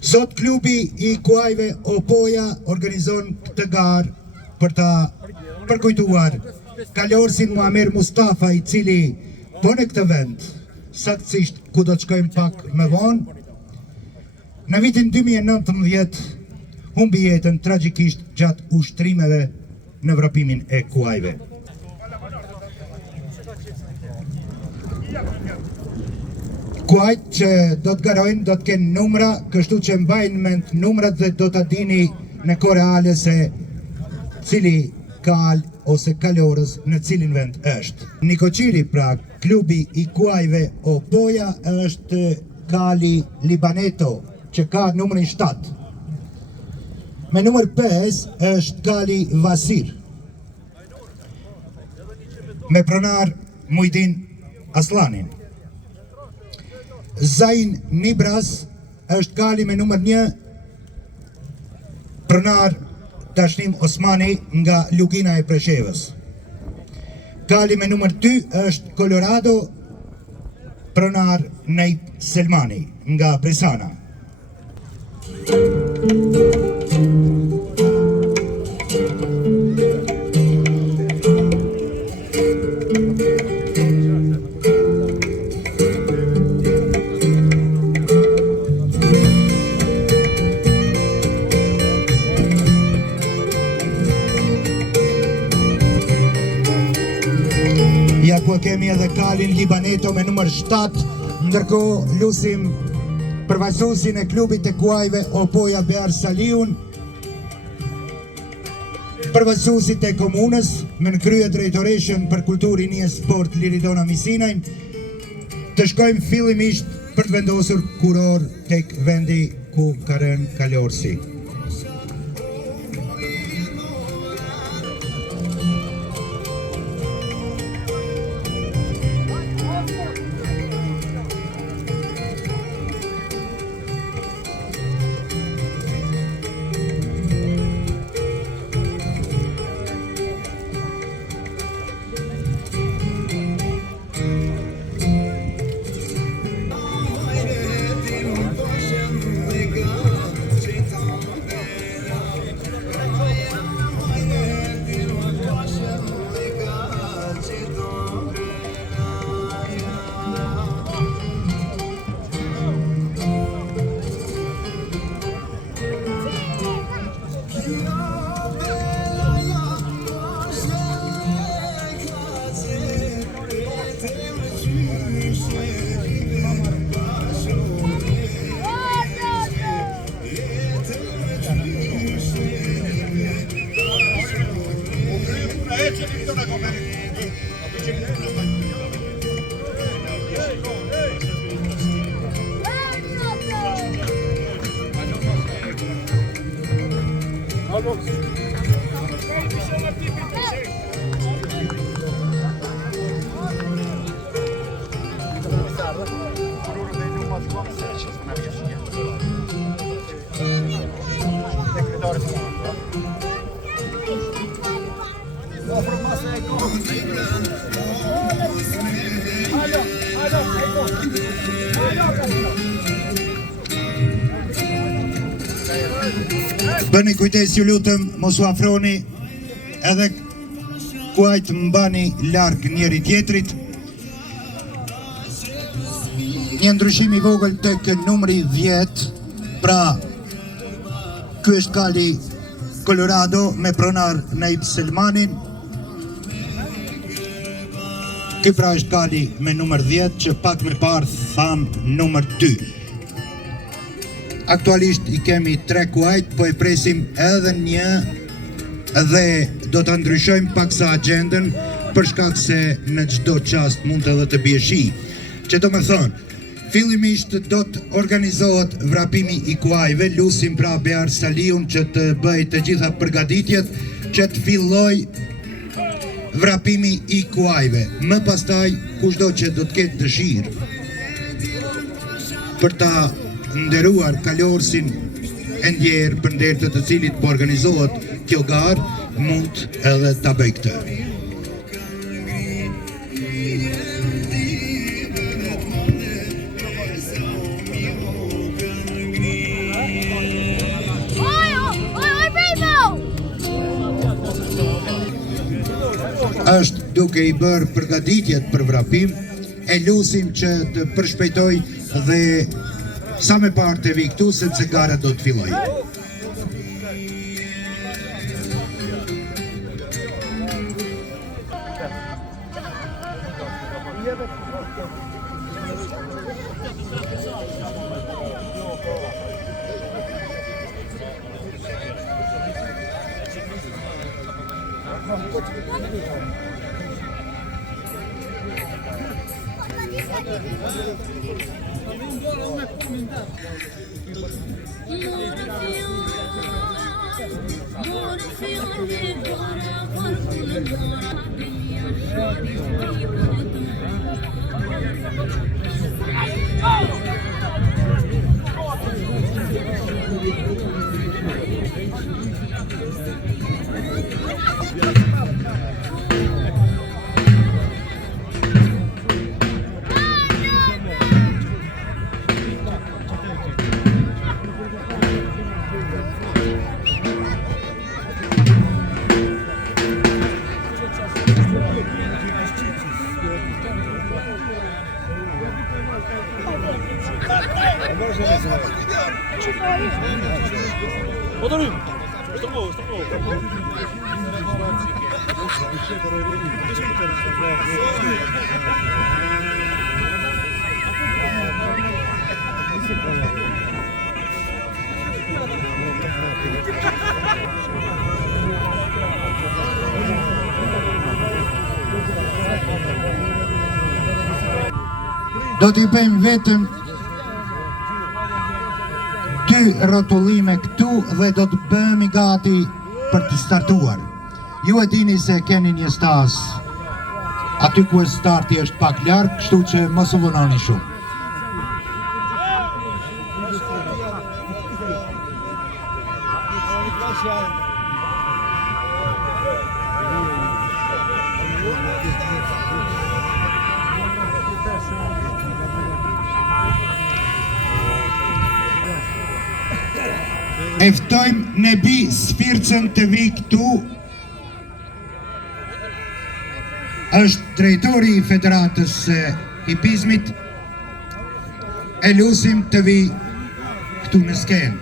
Sot klubi i kuajve Opoja organizon këtë garë për ta përkujtuar kalorësin Muamer Mustafa, i cili po në këtë vend, saktësisht ku do të shkojmë pak më vonë, në vitin 2019 humbi jetën tragjikisht gjatë ushtrimeve në vrapimin e kuajve. Kuajt që do të garojnë, do të kenë numra, kështu që mbajnë mend numrat dhe do të dini në kohë reale se cili kal ose kalorës në cilin vend është. Nikoqiri, pra, klubi i kuajve Opoja është kali Libaneto, që ka numrin 7. Me numër 5 është kali Vasir. Me pronar Mujdin Aslanin. Zain Nibras është kali me numër 1, pronar Tashnim Osmani nga Lugina e Preshevës. Kali me numër 2 është Colorado, pronar Nejp Selmani nga Bresana. Ja ku kemi edhe kalin Libaneto me numër 7, ndërkohë lusim përfaqësuesin e klubit të kuajve Opoja Bear Saliun, përfaqësuesit e komunës me në krye drejtoreshën për kulturë, rini e sport Liridona Misinajn. Të shkojmë fillimisht për të vendosur kuror tek vendi ku ka rënë kalorësi. Bëni kujdes, ju lutëm, mos u afroni, edhe kuajt mbani larg njëri tjetrit. Një ndryshim i vogël tek numri 10, pra ky është kali Colorado me pronar Nejp Selmanin. Ky pra është kali me numër 10 që pak më parë tham numër 2. Aktualisht i kemi 3 kuajt, po e presim edhe një dhe do të ndryshojmë paksa agjendën për shkak se në çdo çast mund edhe të bie shi. Që do më thonë, fillimisht do të organizohet vrapimi i kuajve, lusim pra Bear Saliun që të bëj të gjitha përgatitjet që të filloj vrapimi i kuajve. Më pastaj kushdo që do të ketë dëshirë për ta nderuar kalorësin e ndjerë për nder të cilit po organizohet kjo garë, mund edhe ta bëj këtë. është duke i bërë përgatitjet për vrapim, e lusim që të përshpejtoj dhe sa me parë të vi këtu, sepse gara do të filloj. Do t'i bëjmë vetëm 2 rrotullime këtu dhe do të bëhemi gati për të startuar. Ju e dini se keni një stas aty ku starti është pak larg, kështu që mos u vononi shumë. E ftojmë Nebi Sfircën të vi këtu, është drejtori i Federatës Hipizmit, e lusim të vi këtu në skenë.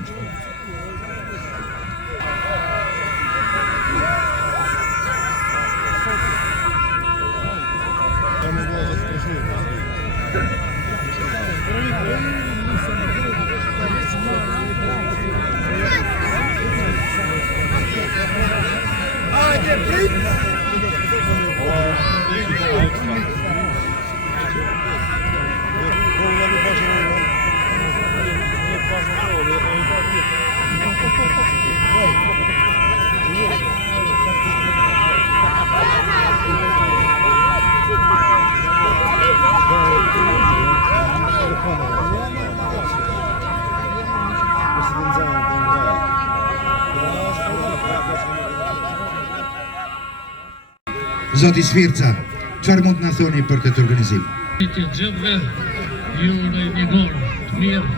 Zoti Sfirca, çfarë mund na thoni për këtë organizim? Të gjithëve ju një gorë të mirë,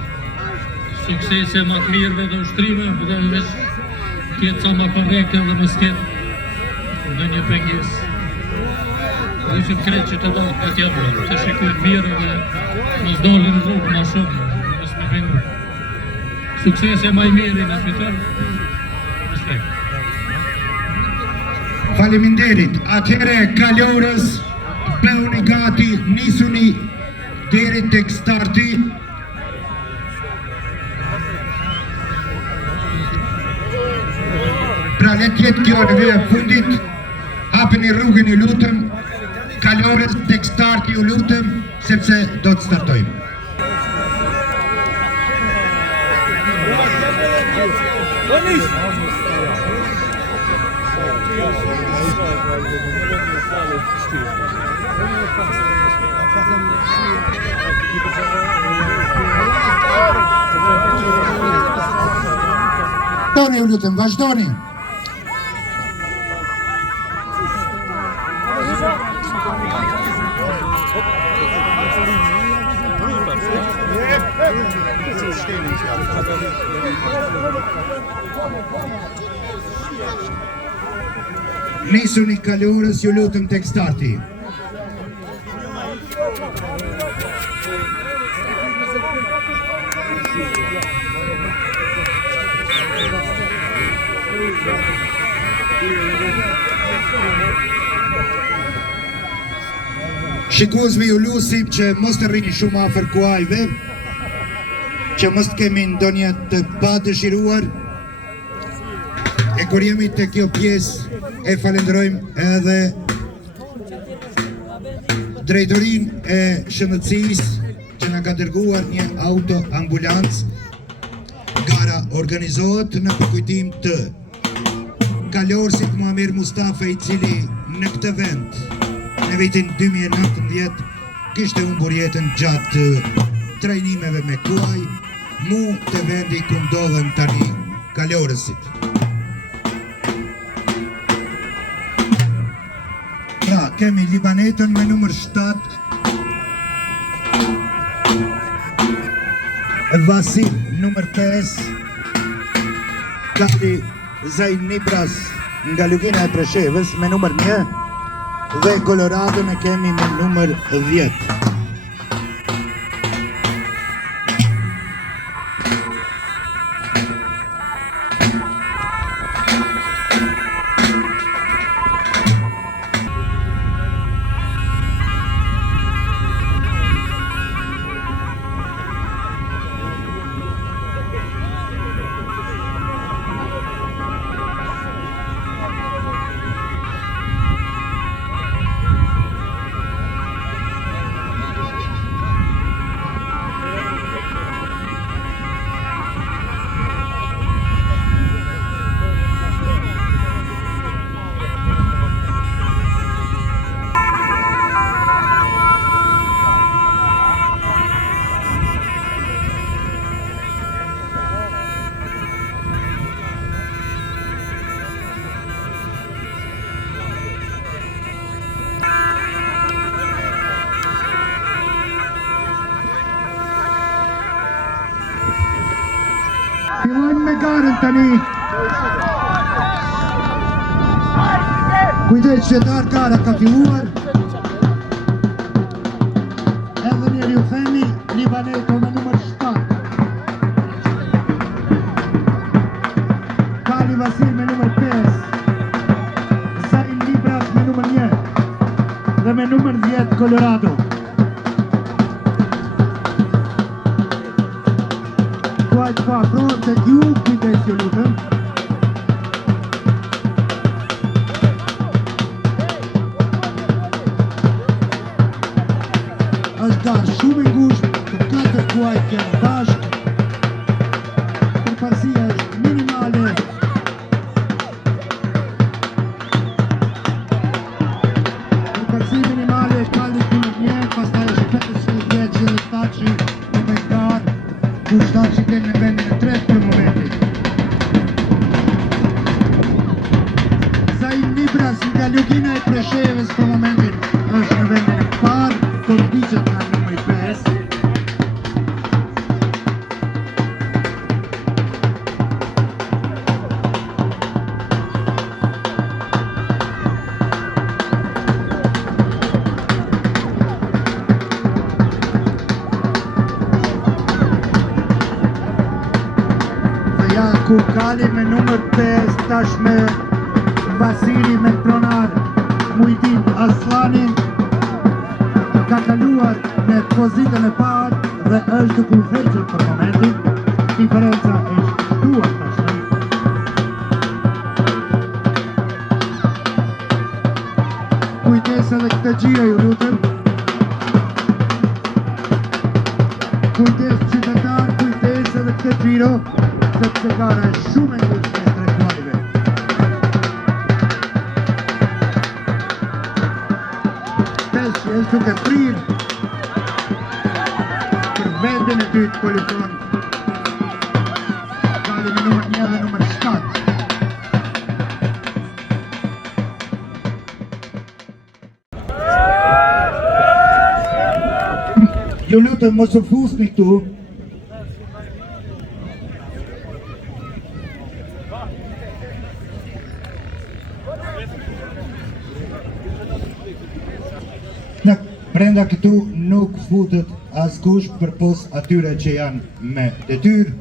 suksese më të mirëve dhe ushtrime dhe vetë tjetë sa më korrekte dhe mos ketë në një pengesë. Dushim kretë që të dalë pa tjetër, të shikojnë mirë dhe mos dolin në rrugë ma shumë, mos me vendu. Suksese më i mirë në fiton, respekt. Faleminderit, atëhere kalorës, bëhuni gati, nisuni deri tek starti. Pra le të jetë kjo në vejë fundit, hapeni rrugën ju lutëm, kalorës tek starti ju lutëm, sepse do të startojmë. Vazhdoni ju lutem, vazhdoni. Nisuni kalorës, ju lutem tek starti. Shikuesve ju lusim që mos të rrini shumë afër kuajve, që mos të kemi ndonjë të pa dëshiruar. E kur jemi të kjo pjesë, e falenderojmë edhe drejtorinë e shëndetësisë që na ka dërguar një auto ambulancë. Gara organizohet në përkujtim të kalorësit Muamer Mustafa, i cili në këtë vend në vitin 2019 kishte humbur jetën gjatë trajnimeve me kuaj, mu të vendi ku ndodhen tani kalorësit. Pra, kemi libanetën me numër 7, Vasil numër 5, Kali Zain Nibras nga Lugina e Preshevës me numër 1 dhe Colorado e kemi me numër 10. Fillojmë me garën tani. Kujdes qytetar, gara ka filluar. Edhe njeri u themi Libaneto me numër 7. Kali Vasil me numër 5. Zain Libras me numër 1. Dhe me numër 10 Colorado. Kuajt pa pronë të ju, kujdes ju lutem. Është garë shumë i ngushtë, të 4 kuajt janë bashkë. Përparësia është minimale. Përparësia minimale, Kali numër 1, pastaj është 5 vjeç dhe Staçi me garë. Ku Staçi del në vendin e tretë për momentin. Zain Libras nga Lugina e Preshevës për momentin është në vendin e parë, kondiqet nga numëri 5. Ku Kali me numër 5 tash me Vasili me pronar Mujdin Aslanin ka kaluar në pozitën e parë dhe është duke u vërtetur për momentin. Diferenca është shtuar tash. Kujdes edhe këtë gjiro ju lutem. Kujdes qytetar, kujdes edhe këtë gjiro. Sepse gara është shumë e ngushtë me trekuarive. Pesh është duke prirë për vendin e dytë po lufton Kali me numër 1 dhe numër 7. Ju lutem mos u fusni këtu. Në brenda këtu nuk futet askush përpos atyre që janë me detyrë.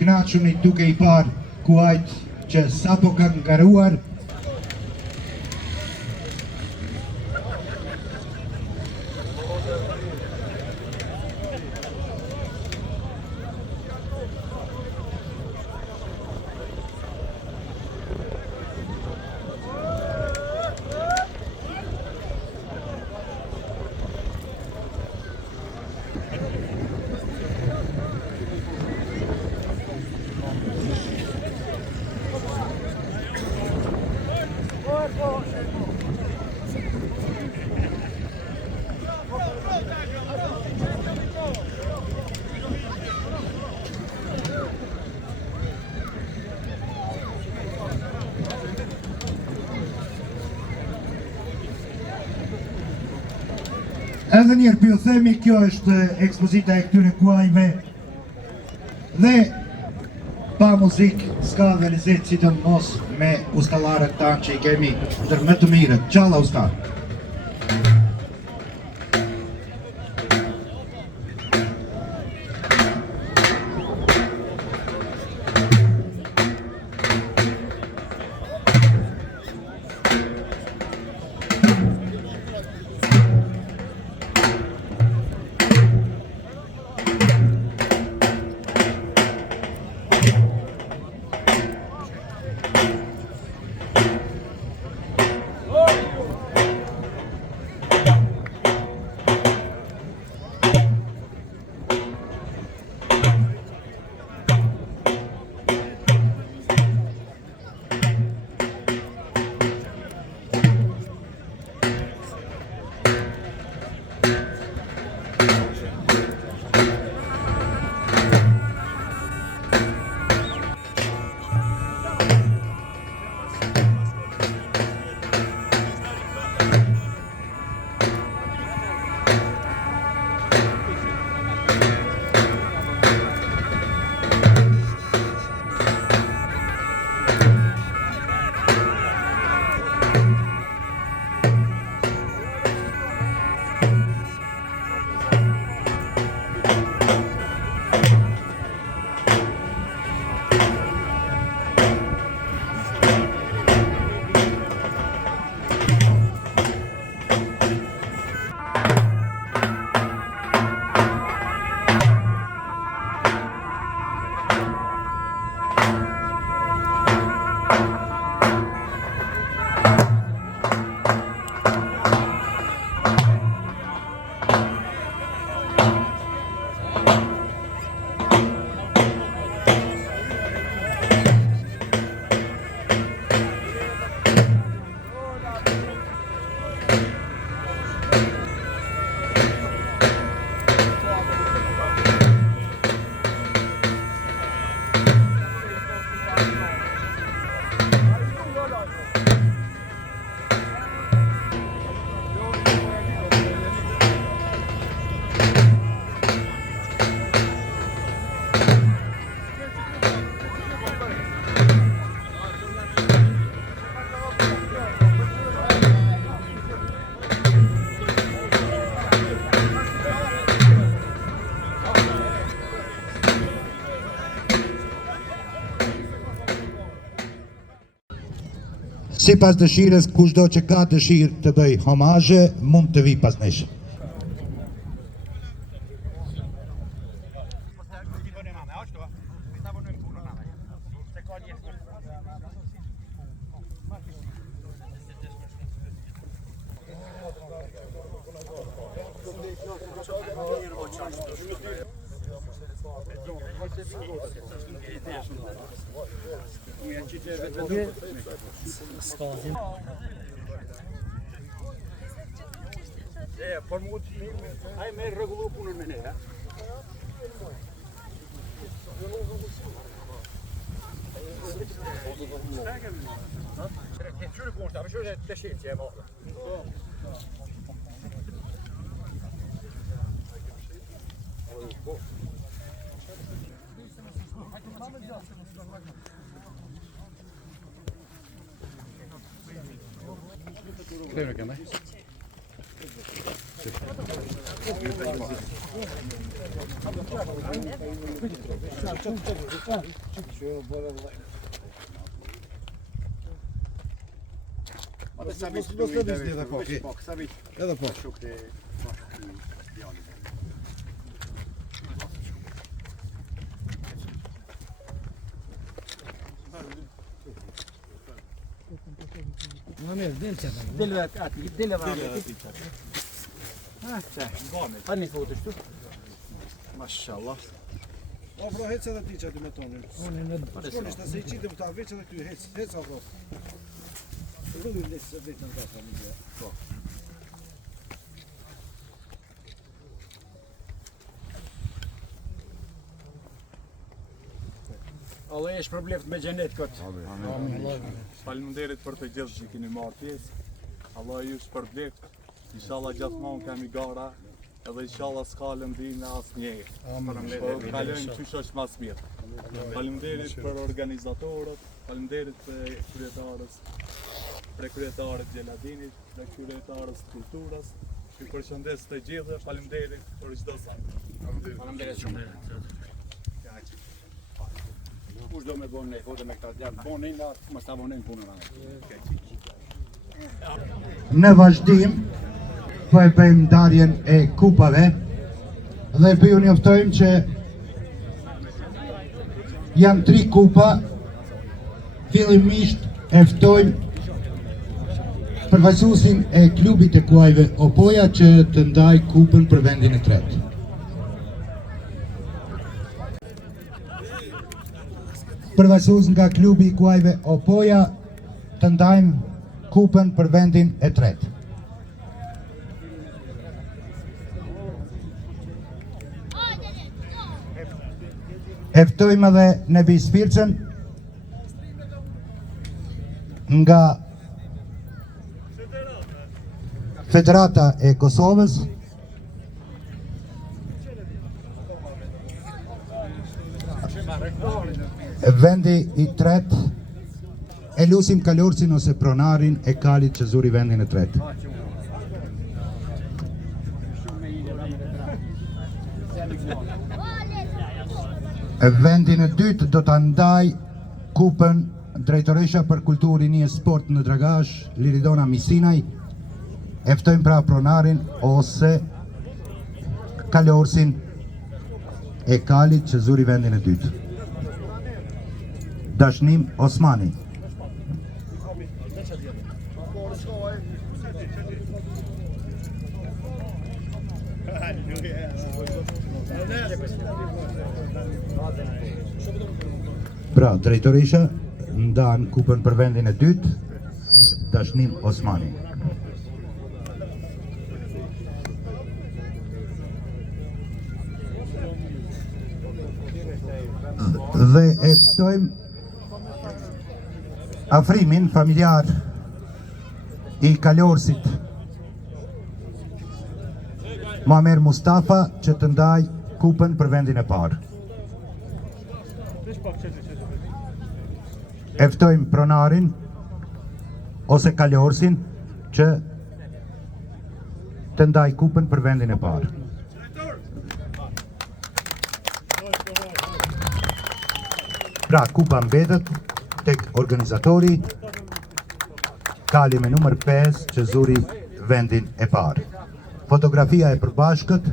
Kënaquni duke i parë kuajt që sapo kanë ngaruar. Edhe njerë për ju themi, kjo është ekspozita e këtyre kuajve dhe pa muzik s'ka dhe lezet si të mos me ustallarët tanë që i kemi ndër më të mirët. Qalla ustar! Si pas dëshires, kushdo që ka dëshirë të bëj homazhe, mund të vi pas nesh. Por mund ai më rregullu punën me ne, ha. Şöyle konuşalım, şöyle teşekkür ederim. Edhe po. Dele ati, dele ati. Ha, çe. Hani foto shtu? Mashallah. Afro hec edhe ti çati me tonin. Shkonisht se I qitim këta veç edhe këty hec afro. Rulli lesë vetën nga familja. Po. Allah e shpërbleft me xhenet kot. Faleminderit për të gjithë që keni marrë pjesë. Allah ju shpërbleft. Inshallah gjithmonë kemi gara edhe inshallah s'ka lëndim në asnjëherë. Po kalojmë qysh është mas mirë. Faleminderit për organizatorët, faleminderit për kryetarët Gjeladinit, për kryetarës kulturës. Ju përshëndes të gjithë, faleminderit për çdo sa. Faleminderit shumë. Kush do me bënë foto me këta djathtë, bonin na, mos ta bonin punën anë. Në vazhdim, po e bëjmë ndarjen e kupave dhe po ju njoftojmë që janë 3 kupa. Fillimisht e ftojmë përfaqësuesin e klubit të kuajve Opoja që të ndaj kupën për vendin e tretë. Përfaqësues nga klubi I kuajve Opoja të ndajmë kupën për vendin e tretë. E ftojmë edhe Nebi Spircën nga Federata e Kosovës. Vendi I tretë e lusim Kalorcin ose pronarin e Kalit që zuri vendin e tretë. Vendin e dytë do ta ndaj kupën Drejtoresha për Kulturë, Rini e Sport në Dragash, Liridona Misinaj. E ftojmë pra pronarin ose Kalorcin e Kalit që zuri vendin e dytë. Dashnim Osmani. Pra, Drejtoresha ndan kupën për vendin e dytë, Dashnim Osmani. Dhe e ftojmë afrimin familjar I Kalorësit Muamer Mustafa që të ndaj kupën për vendin e parë. E ftojmë pronarin ose Kalorësin që të ndaj kupën për vendin e parë. Pra, kupa mbetet tek organizatori Kali me numër 5 që zuri vendin e parë. Fotografia e përbashkët.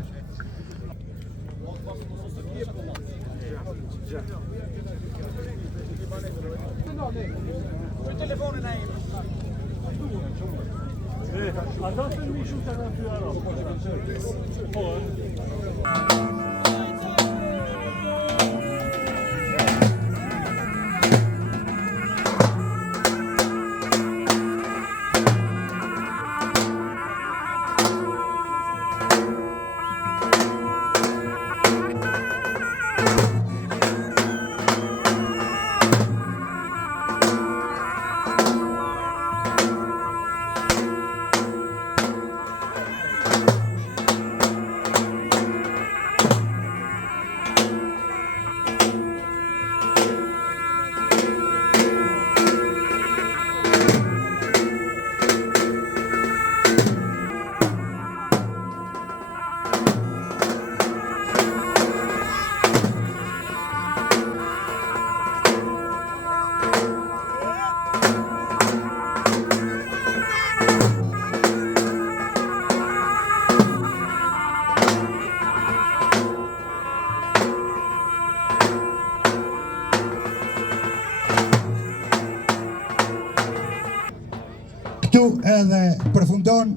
edhe përfundon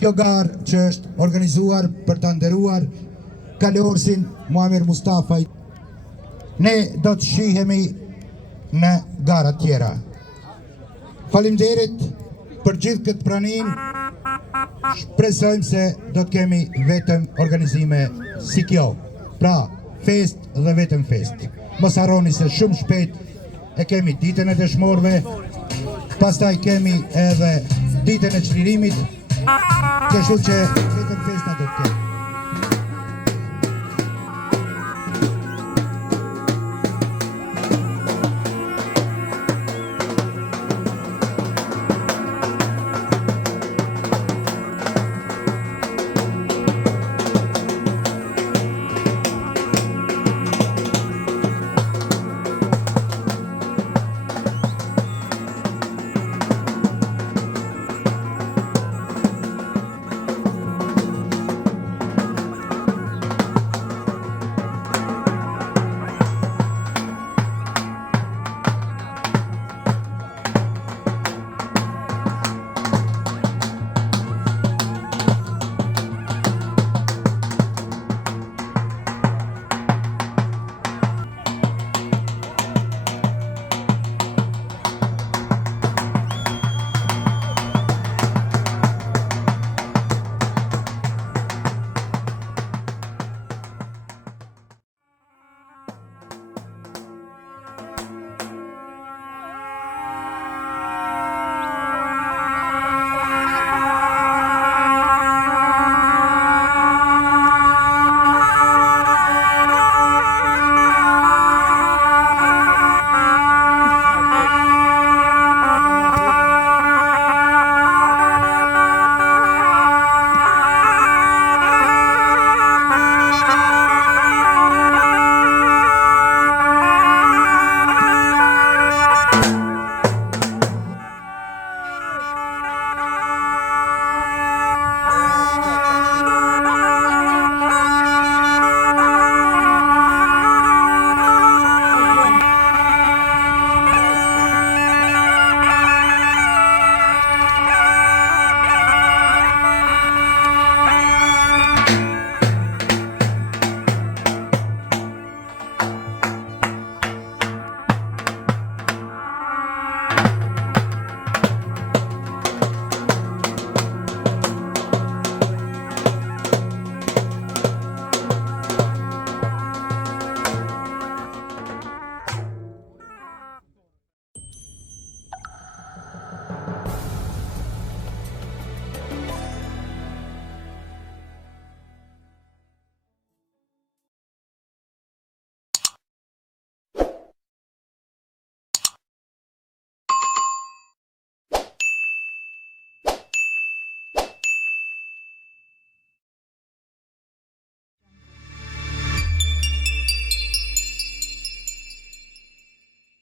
kjo garë që është organizuar për të nderuar kalorësin Muamer Mustafaj. Ne do të shihemi në gara tjera. Faleminderit për gjithë këtë pranim. Shpresojmë se do të kemi vetëm organizime si kjo. Pra, fest dhe vetëm fest. Mos harroni se shumë shpejt e kemi ditën e dëshmorëve, pastaj kemi edhe ditën e çlirimit. Kështu që